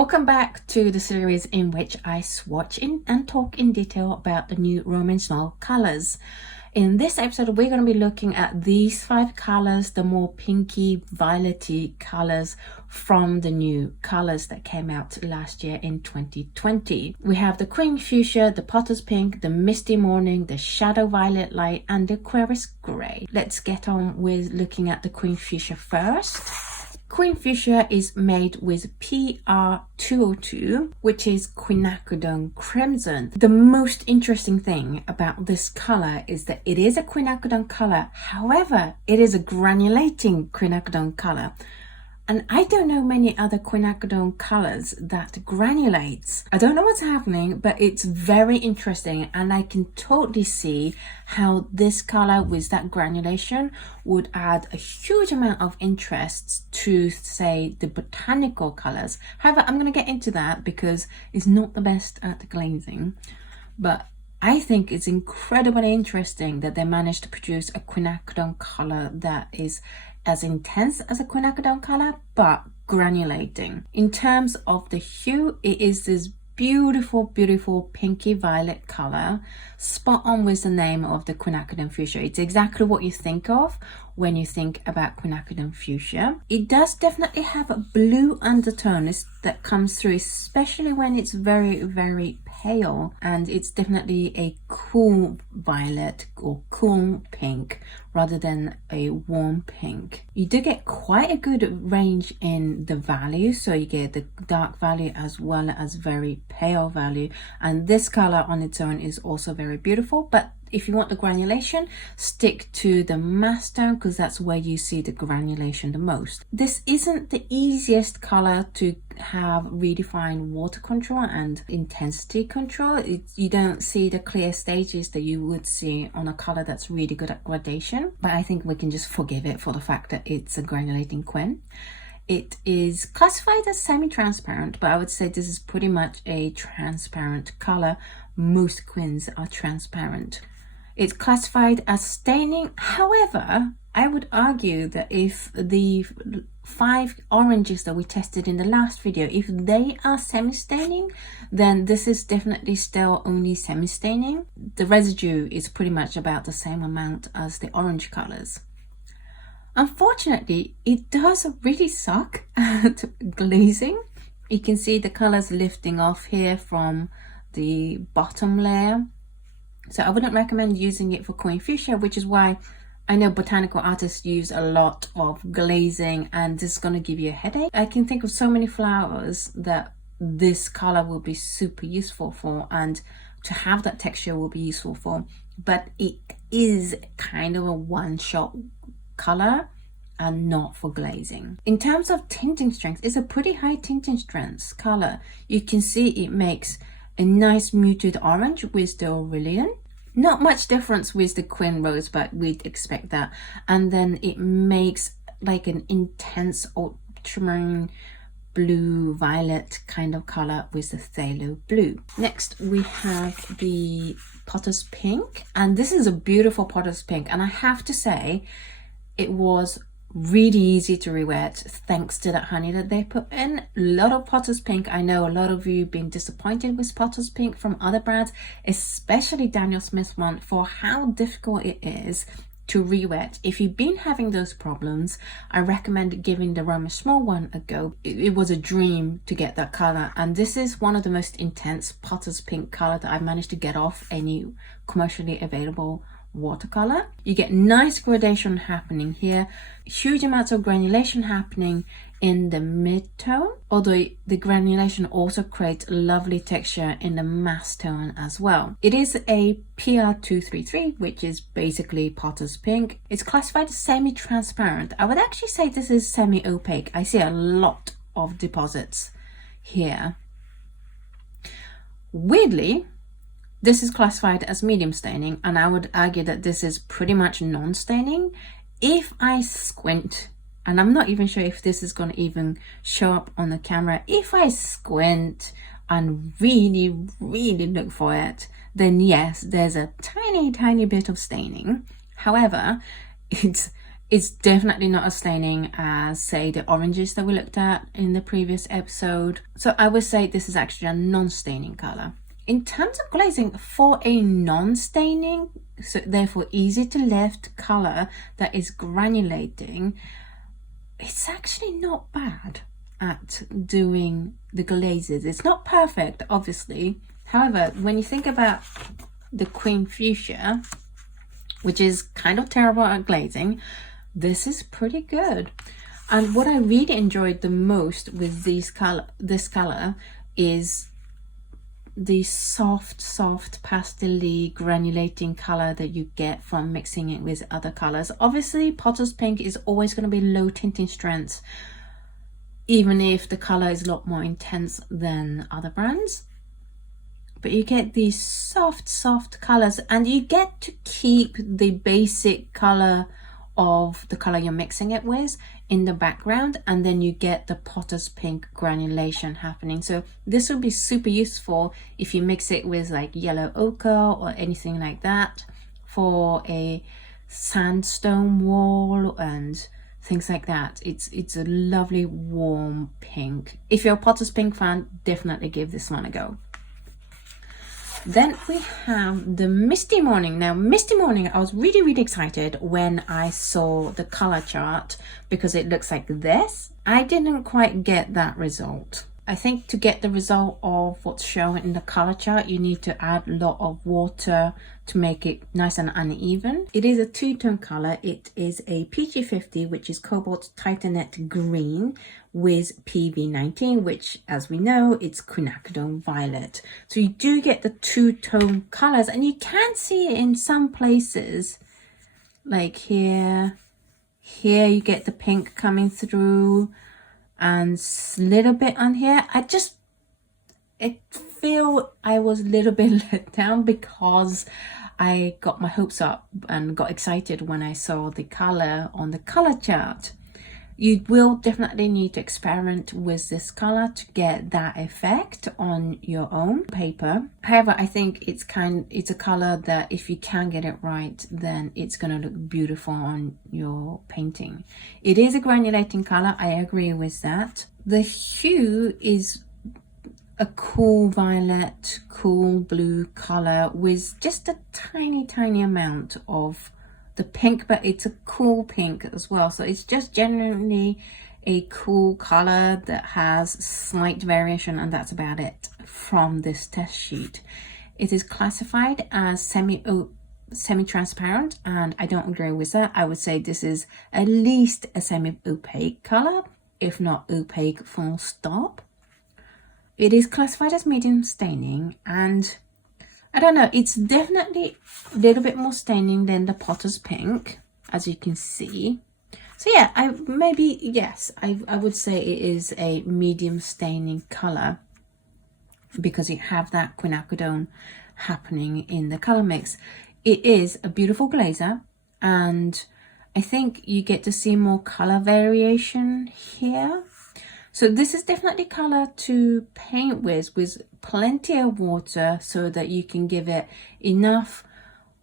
Welcome back to the series in which I swatch and talk in detail about the new Roman Szmal colors. In this episode, we're going to be looking at these 5 colors, the more pinky, violety colors from the new colors that came out last year in 2020. We have the cream fuchsia, the potter's pink, the misty morning, the shadow violet light, and the Aquarius Gray. Let's get on with looking at the cream fuchsia first. Cream fuchsia is made with PR202, which is quinacridone crimson. The most interesting thing about this color is that it is a quinacridone color. However, it is a granulating quinacridone color. And I don't know many other quinacridone colors that granulates. I don't know what's happening, but it's very interesting, and I can totally see how this color with that granulation would add a huge amount of interest to, say, the botanical colors. However, I'm going to get into that because it's not the best at glazing. But I think it's incredibly interesting that they managed to produce a quinacridone color that is as intense as a quinacridone color, but granulating. In terms of the hue, it is this beautiful pinky violet color, spot on with the name of the quinacridone fuchsia. It's exactly what you think of when you think about quinacridone fuchsia. It does definitely have a blue undertone that comes through, especially when it's very pale, and it's definitely a cool violet or cool pink rather than a warm pink. You do get quite a good range in the value, so you get the dark value as well as very pale value, and this color on its own is also very beautiful. But if you want the granulation, stick to the mass tone because that's where you see the granulation the most. This isn't the easiest color to have redefined water control and intensity control. You don't see the clear stages that you would see on a color that's really good at gradation, but I think we can just forgive it for the fact that it's a granulating quin. It is classified as semi-transparent, but I would say this is pretty much a transparent color. Most quins are transparent. It's classified as staining. However, I would argue that if the 5 oranges that we tested in the last video, if they are semi-staining, then this is definitely still only semi-staining. The residue is pretty much about the same amount as the orange colors. Unfortunately, it does really suck at glazing. You can see the colors lifting off here from the bottom layer. So I wouldn't recommend using it for cream fuchsia, which is why I know botanical artists use a lot of glazing, and this is going to give you a headache. I can think of so many flowers that this color will be super useful for, and to have that texture will be useful for, but it is kind of a one-shot color and not for glazing. In terms of tinting strength, it's a pretty high tinting strength color. You can see it makes a nice muted orange with the Aurelian. Not much difference with the Quin Rose, but we'd expect that. And then it makes like an intense ultramarine blue violet kind of color with the phthalo blue. Next we have the potter's pink, and this is a beautiful potter's pink, and I have to say it was really easy to re-wet thanks to that honey that they put in. A lot of potter's pink, I know a lot of you been disappointed with potter's pink from other brands, especially Daniel Smith one, for how difficult it is to re-wet. If you've been having those problems, I recommend giving the Roman Szmal one a go. It was a dream to get that color, and this is one of the most intense potter's pink color that I've managed to get off any commercially available watercolor. You get nice gradation happening here, huge amounts of granulation happening in the mid-tone, although the granulation also creates lovely texture in the mass tone as well. It is a PR233, which is basically potter's pink. It's classified as semi-transparent. I would actually say this is semi-opaque. I see a lot of deposits here. Weirdly, this is classified as medium staining, and I would argue that this is pretty much non-staining. If I squint, and I'm not even sure if this is going to even show up on the camera, if I squint and really look for it, then yes, there's a tiny bit of staining. However, it's It's definitely not as staining as, say, the oranges that we looked at in the previous episode. So I would say this is actually a non-staining color. In terms of glazing, for a non-staining, so therefore easy to lift color that is granulating, it's actually not bad at doing the glazes. It's not perfect, obviously. However, when you think about the Queen Fuchsia, which is kind of terrible at glazing, this is pretty good. And what I really enjoyed the most with this color is the soft pastel-y granulating color that you get from mixing it with other colors. Obviously, Potter's Pink is always going to be low tinting strength, even if the color is a lot more intense than other brands. But you get these soft colors, and you get to keep the basic color of the color you're mixing it with in the background, and then you get the Potter's Pink granulation happening. So this would be super useful if you mix it with like yellow ochre or anything like that for a sandstone wall and things like that. It's a lovely warm pink. If you're a Potter's Pink fan, definitely give this one a go. Then we have the Misty Morning. Now, Misty Morning, I was really excited when I saw the color chart because it looks like this. I didn't quite get that result. I think to get the result of what's shown in the color chart, you need to add a lot of water to make it nice and uneven. It is a two-tone color. It is a PG50, which is Cobalt Titanate Green, with PV19, which, as we know, it's quinacridone violet. So you do get the two-tone colors, and you can see it in some places, like here you get the pink coming through, and a little bit on here. I feel I was a little bit let down because I got my hopes up and got excited when I saw the color on the color chart. You will definitely need to experiment with this color to get that effect on your own paper. However, I think it's a color that if you can get it right, then it's going to look beautiful on your painting. It is a granulating color, I agree with that. The hue is a cool violet, cool blue color with just a tiny amount of the pink, but it's a cool pink as well. So it's just generally a cool color that has slight variation, and that's about it from this test sheet. It is classified as semi-transparent, and I don't agree with that. I would say this is at least a semi-opaque color, if not opaque full stop. It is classified as medium staining, and I don't know, it's definitely a little bit more staining than the Potter's Pink, as you can see. So yeah, I would say it is a medium staining color because you have that quinacridone happening in the color mix. It is a beautiful glazer, and I think you get to see more color variation here. So this is definitely color to paint with plenty of water so that you can give it enough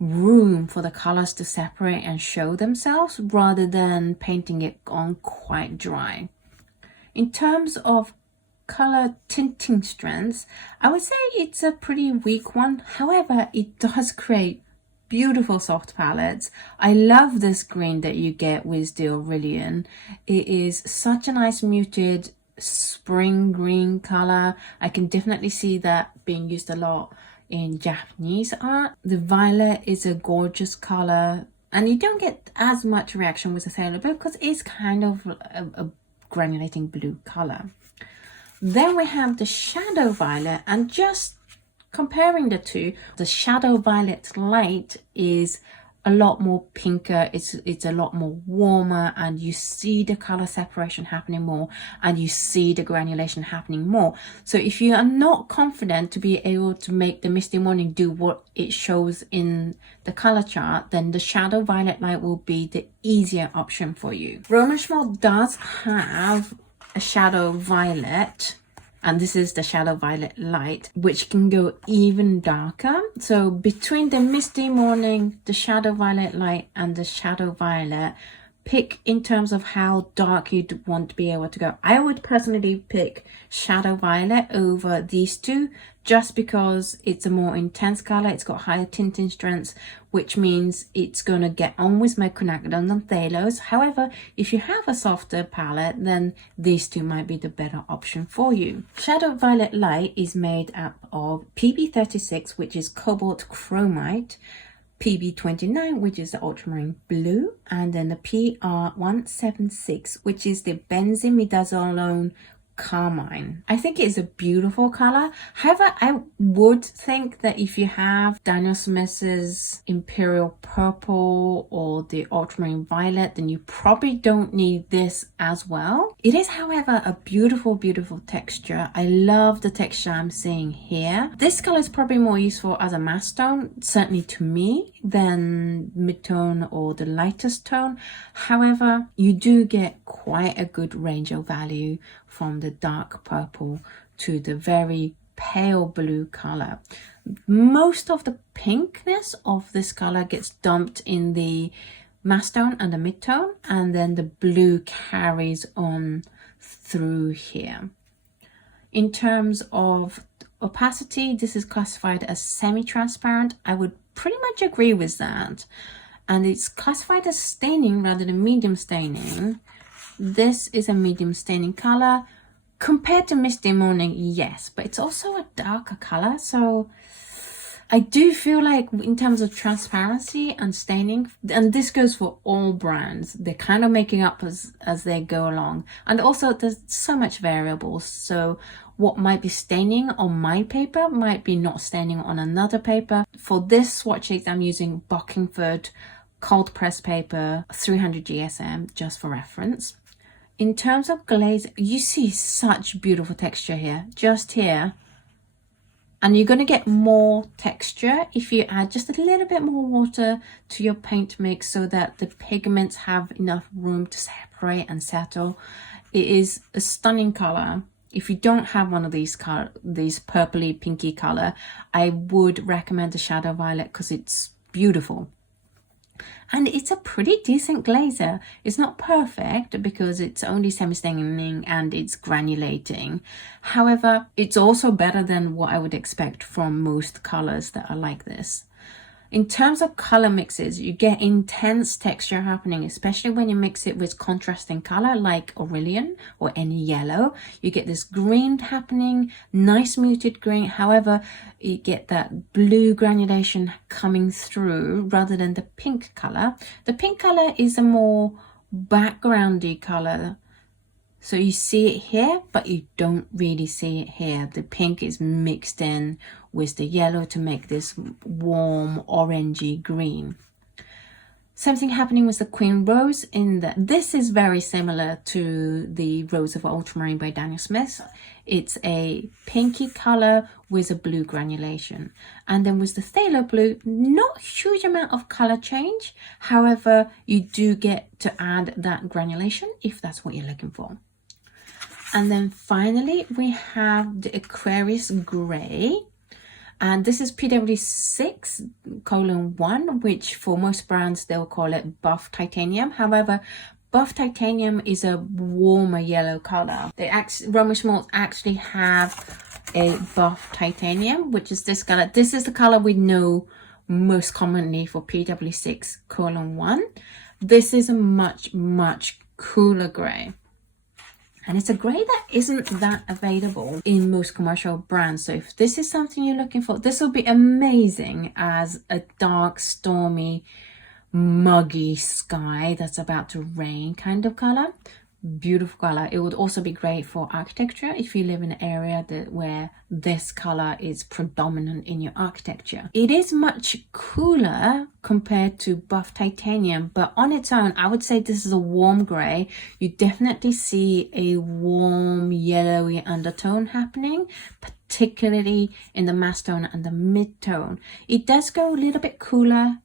room for the colors to separate and show themselves rather than painting it on quite dry. In terms of color tinting strengths, I would say it's a pretty weak one. However, it does create beautiful soft palettes. I love this green that you get with the Aurelian. It is such a nice muted spring green color. I can definitely see that being used a lot in Japanese art. The violet is a gorgeous color, and you don't get as much reaction with the Sailor Blue because it's kind of a granulating blue color. Then we have the Shadow Violet, and just comparing the two, the Shadow Violet Light is a lot more pinker, it's a lot more warmer, and you see the color separation happening more, and you see the granulation happening more. So if you are not confident to be able to make the Misty Morning do what it shows in the color chart, then the Shadow Violet Light will be the easier option for you. Roman Szmal does have a Shadow Violet, and this is the Shadow Violet Light, which can go even darker. So between the Misty Morning, the Shadow Violet Light, and the Shadow Violet, pick in terms of how dark you'd want to be able to go. I would personally pick Shadow Violet over these two, just because it's a more intense color. It's got higher tinting strengths, which means it's going to get on with my quinacridons and phthalos. However, if you have a softer palette, then these two might be the better option for you. Shadow Violet Light is made up of PB36, which is cobalt chromite, PB29, which is the ultramarine blue, and then the PR176, which is the benzimidazolone carmine. I think it's a beautiful color. However, I would think that if you have Daniel Smith's Imperial Purple or the Ultramarine Violet, then you probably don't need this as well. It is, however, a beautiful, beautiful texture. I love the texture I'm seeing here. This color is probably more useful as a mass tone, certainly to me, than mid-tone or the lightest tone. However, you do get quite a good range of value from the dark purple to the very pale blue color. Most of the pinkness of this color gets dumped in the mass tone and the mid-tone, and then the blue carries on through here. In terms of opacity, this is classified as semi-transparent. I would pretty much agree with that. And it's classified as staining rather than medium staining. This is a medium staining color. Compared to Misty Morning, yes, but it's also a darker color. So I do feel like in terms of transparency and staining, and this goes for all brands, they're kind of making up as they go along. And also there's so much variables. So what might be staining on my paper might be not staining on another paper. For this swatches, I'm using Bockingford cold press paper 300 GSM, just for reference. In terms of glaze, you see such beautiful texture here, just here. And you're going to get more texture if you add just a little bit more water to your paint mix so that the pigments have enough room to separate and settle. It is a stunning color. If you don't have one of these purpley pinky color, I would recommend the Shadow Violet because it's beautiful. And it's a pretty decent glazer. It's not perfect because it's only semi-staining and it's granulating. However, it's also better than what I would expect from most colors that are like this. In terms of color mixes, you get intense texture happening, especially when you mix it with contrasting color like Aurelian or any yellow. You get this green happening, nice muted green. However, you get that blue granulation coming through rather than the pink color. The pink color is a more backgroundy color. So you see it here, but you don't really see it here. The pink is mixed in with the yellow to make this warm orangey green. Same thing happening with the Queen Rose in that this is very similar to the Rose of Ultramarine by Daniel Smith. It's a pinky color with a blue granulation. And then with the Phthalo Blue, not a huge amount of color change. However, you do get to add that granulation if that's what you're looking for. And then finally, we have the Aquarius Gray. And this is PW6:1, which for most brands, they'll call it buff titanium. However, buff titanium is a warmer yellow color. Roman Szmal actually have a buff titanium, which is this color. This is the color we know most commonly for PW6:1. This is a much, much cooler gray. And it's a gray that isn't that available in most commercial brands. So if this is something you're looking for, this will be amazing as a dark, stormy, muggy sky that's about to rain kind of color. Beautiful color. It would also be great for architecture if you live in an area where this color is predominant in your architecture. It is much cooler compared to buff titanium, but on its own, I would say this is a warm gray. You definitely see a warm yellowy undertone happening, particularly in the mass tone and the mid-tone. It does go a little bit cooler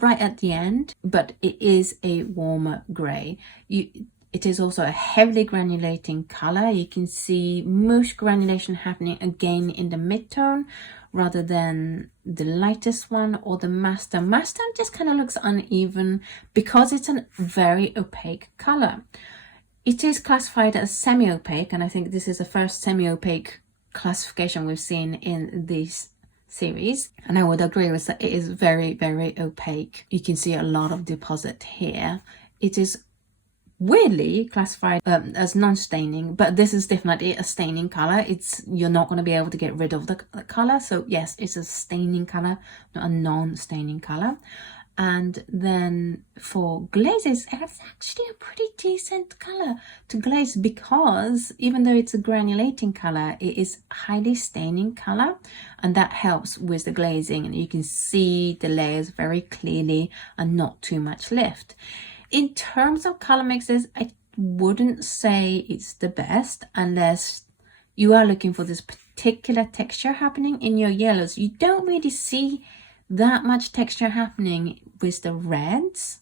right at the end, but it is a warmer gray. It is also a heavily granulating color. You can see most granulation happening again in the mid-tone rather than the lightest one or the master. Master just kind of looks uneven because it's a very opaque color. It is classified as semi-opaque, and I think this is the first semi-opaque classification we've seen in this series, and I would agree with that. It is very, very opaque. You can see a lot of deposit here. It is weirdly classified as non-staining, but this is definitely a staining color. You're not going to be able to get rid of the color, so yes, it's a staining color, not a non-staining color. And then for glazes, it's actually a pretty decent color to glaze, because even though it's a granulating color, it is highly staining color, and that helps with the glazing, and you can see the layers very clearly and not too much lift. In terms of color mixes, I wouldn't say it's the best unless you are looking for this particular texture happening in your yellows. You don't really see that much texture happening with the reds,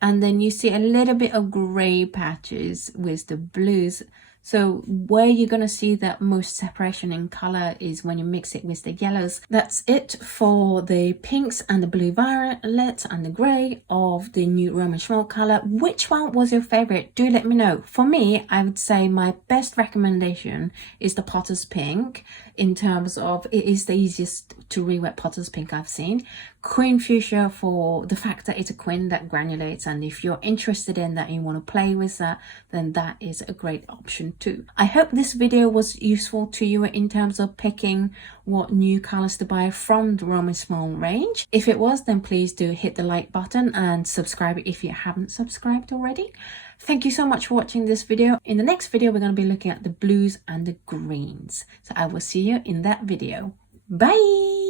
and then you see a little bit of gray patches with the blues. So where you're going to see that most separation in color is when you mix it with the yellows. That's it for the pinks and the blue violets and the gray of the new Roman Szmal color. Which one was your favorite? Do let me know. For me, I would say my best recommendation is the Potter's Pink, in terms of it is the easiest to re-wet Potter's Pink I've seen. Queen Fuchsia for the fact that it's a queen that granulates, and if you're interested in that and you want to play with that, then that is a great option too. I hope this video was useful to you in terms of picking what new colors to buy from the Roman Szmal range. If it was, then please do hit the like button and subscribe if you haven't subscribed already. Thank you so much for watching this video. In the next video, we're going to be looking at the blues and the greens. So I will see you in that video. Bye!